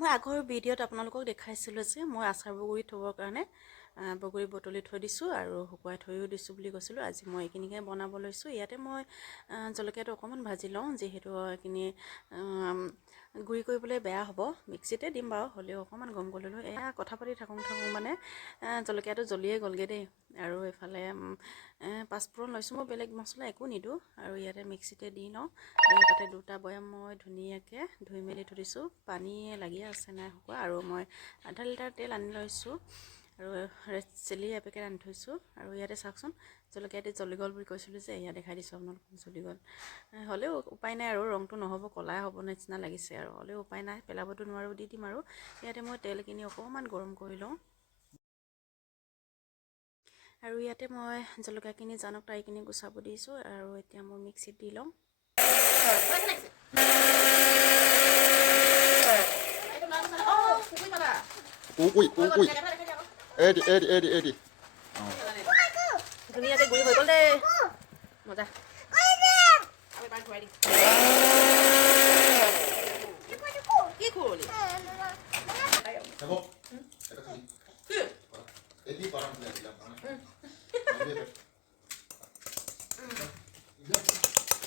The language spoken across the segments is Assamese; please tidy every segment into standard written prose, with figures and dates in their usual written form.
মই আগৰ ভিডিঅ'ত আপোনালোকক দেখাইছিলোঁ যে মই আচাৰ বগৰী থ'বৰ কাৰণে বগৰী বুটলি থৈ দিছোঁ আৰু শুকুৱাই থৈও দিছোঁ বুলি কৈছিলোঁ। আজি মই এইখিনিকে বনাব লৈছোঁ। ইয়াতে মই জলকীয়াটো অকণমান ভাজি লওঁ, যিহেতু এইখিনি গুড়ি কৰিবলৈ বেয়া হ'ব। মিক্সিতে দিম বাৰু, হ'লেও অকণমান গৰম কৰি ল'লোঁ। এয়া কথা পাতি থাকোঁ মানে জলকীয়াটো জ্বলিয়ে গ'লগৈ দেই। আৰু এইফালে পাঁচফোৰণ লৈছোঁ। মই বেলেগ মছলা একো নিদিওঁ আৰু ইয়াতে মিক্সিতে দি লওঁ। আৰু ইয়াতে দুটা বৈয়াম মই ধুনীয়াকৈ ধুই মেলি থৈ দিছোঁ। পানী লাগি আছে নাই শুকোৱা। আৰু মই আধা লিটাৰ তেল আনি লৈছোঁ আৰু ৰেড চিলি এপেকেট আনি থৈছোঁ। আৰু ইয়াতে চাওকচোন, জলকীয়াটো জ্বলি গ'ল বুলি কৈছিলোঁ যে, এয়া দেখাই দিছোঁ আপোনালোকক, জ্বলি গ'ল। হ'লেও উপায় নাই আৰু, ৰংটো নহ'ব, ক'লাই হ'ব নিচিনা লাগিছে আৰু, হ'লেও উপায় নাই, পেলাবতো নোৱাৰোঁ, দি দিম আৰু। ইয়াতে মই তেলখিনি অকণমান গৰম কৰি লওঁ আৰু ইয়াতে মই জলকীয়াখিনি জানক তাইখিনি গুচাব দিছোঁ। আৰু এতিয়া মই মিক্সিত দি লওঁ। ধুনীয়াকৈ গুড়ি হৈ গ'ল দেই, মজা। কি খুলি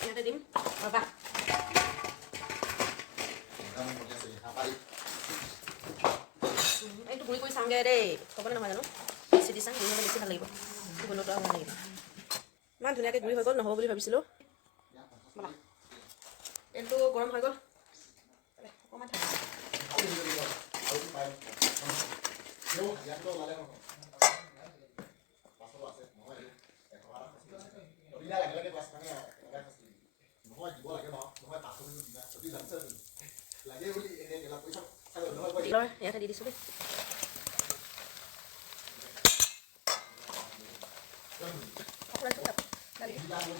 ইয়াতে দিম ৰবা। এইটো গুড়ি কৰি চাওঁগৈ দেই, হ'বনে নহয় জানো। বেছি দি চাম, গুড়ি হ'লে বেছি ভাল লাগিব, গোন্ধটো আৰু ভাল লাগিব। ইমান ধুনীয়াকৈ গুড়ি হৈ গ'ল, নহ'ব বুলি ভাবিছিলোঁ। তেলটো গৰম হৈ গ'ল, অকণমান ইয়াতে দি দিছোঁ দেই।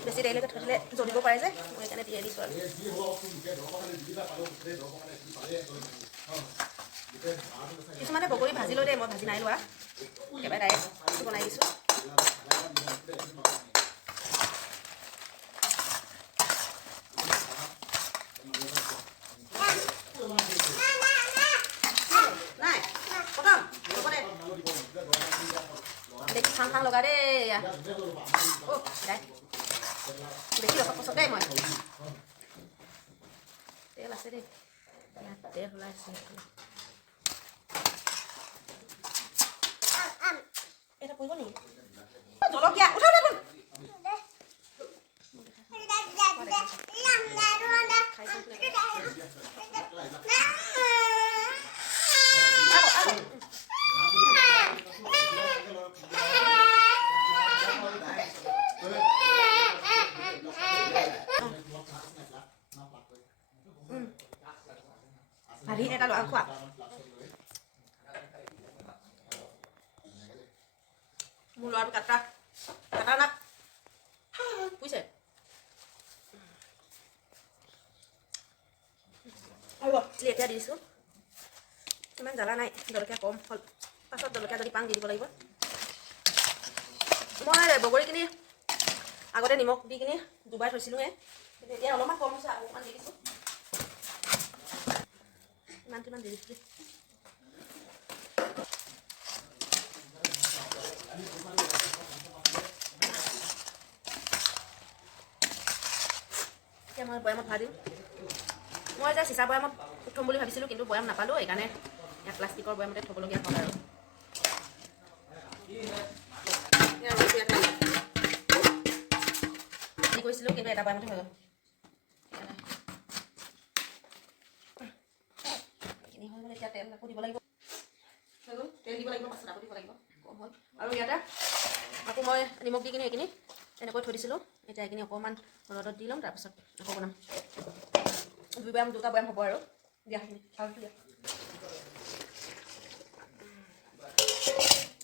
বেছি দেৰিলৈকে থৈ দিলে জ্বলিব পাৰে যে, মই সেইকাৰণে দিয়ে দিছোঁ আৰু। কিছুমানে বগৰী ভাজি লৈ দেই, মই ভাজি নাই লোৱা, একেবাৰে ডাইৰেক্ট বনাই দিছোঁ। খাং খাং লগা দেই, বেছি ৰসত পচত দেই। মই তেল আছে দেই, তেল ওলাইছে। এটা পৰিব নেকি জলকীয়া? ভাজি এটা লোৱা খোৱা। মোৰ ল'ৰাটো কাটা না বুজিছে। এতিয়া দিছোঁ, ইমান জ্বালা নাই, জলকীয়া কম হ'ল। পাছত জলকীয়া যদি পাং দি দিব লাগিব। মই বগৰীখিনি আগতে নিমখ দি কিনি ডুবাই থৈছিলোঁহে, কিন্তু এতিয়া অলপমান কম হৈছে, অকণমান দি দিছোঁ। কিমান দি দিছোঁ। এতিয়া মই বৈয়ামত ভৰাই দিম। মই যে চিচা বৈয়ামত থ'ম বুলি ভাবিছিলোঁ, কিন্তু বৈয়াম নাপালোঁ, সেইকাৰণে ইয়াত প্লাষ্টিকৰ বৈয়ামতে থ'বলগীয়া হ'ল আৰু। কি কৰিছিলোঁ, কিন্তু এটা বৈয়ামতে হৈ গ'ল। এইখিনি হৈ গ'ল, এতিয়া তেল আকৌ দিব লাগিব। হৈ গ'ল, তেল দিব লাগিব, পাছত আকৌ দিব লাগিব, কম হ'ল। আৰু ইয়াতে আকৌ মই নিমখ দি কিনি এইখিনি এনেকৈ থৈ দিছিলোঁ। এতিয়া এইখিনি অকণমান ৰ'দত দি ল'ম, তাৰপিছত আকৌ বনাম। দুটা বৈয়াম হ'ব আৰু। দিয়া সেইখিনি চাউলটো দিয়া।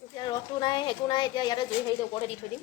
এতিয়া ৰসটো নাই, একো নাই, এতিয়া ইয়াতে জুই হেৰিতে ওপৰতে দি থৈ দিম।